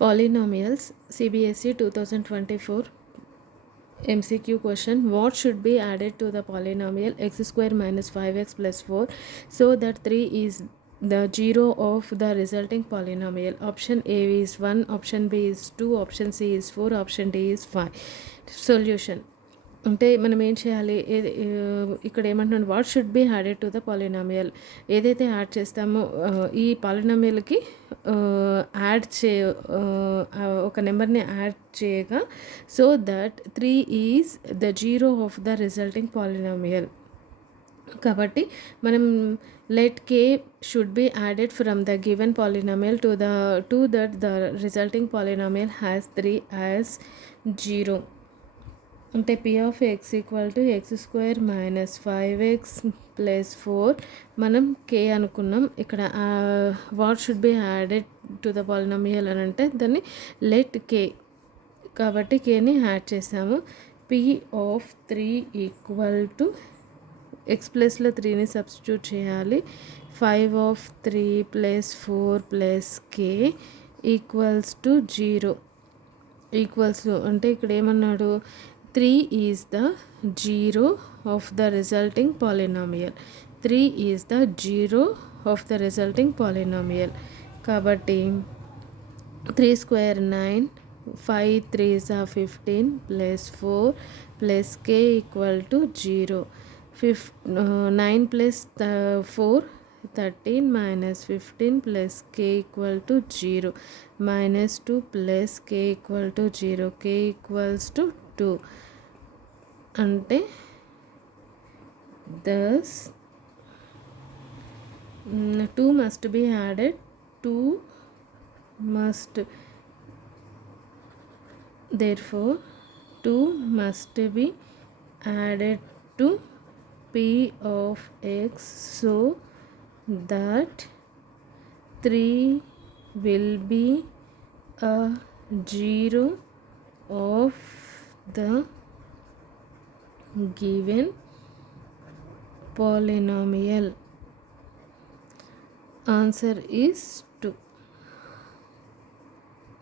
Polynomials, CBSE 2024 MCQ question. What should be added to the polynomial x square minus 5x plus 4 so that 3 is the zero of the resulting polynomial? Option A is 1, option B is 2, option C is 4, option D is 5. Solution. అంటే మనం ఏం చేయాలి, ఇక్కడ ఏమంటున్నాడు, what should be added to the polynomial. ఏదైతే add చేస్తామో ఈ పాలినామియల్కి యాడ్ ఒక నెంబర్ని యాడ్ చేయగా so that 3 is the zero of the resulting polynomial. కాబట్టి మనం let k should be added from the given polynomial to that the resulting polynomial has 3 as zero. అంటే p of x equal to x square minus 5x plus 4 మనం k అనుకున్నాం. ఇక్కడ what should be added to the polynomial అని అంటే దాన్ని లెట్ కే, కాబట్టి కేని యాడ్ చేసాము. P of 3 equal to X ప్లస్లో 3ని సబ్స్టిట్యూట్ చేయాలి. 5 ఆఫ్ 3 ప్లస్ 4 ప్లస్ కే ఈక్వల్స్ టు 0. ఈక్వల్స్ అంటే ఇక్కడ ఏమన్నాడు, 3 is the zero of the resulting polynomial. 3 is the zero of the resulting polynomial. కాబట్టి 3 square 9, 5 3s are 15 plus 4 plus k equal to 0. 9 plus 4 13 minus 15 plus k equal to 0 minus 2 plus k equal to 0, k equals to 2. అంటే thus 2 must be added, 2 must, therefore 2 must be added to p of x so that 3 will be a zero of the given polynomial. Answer is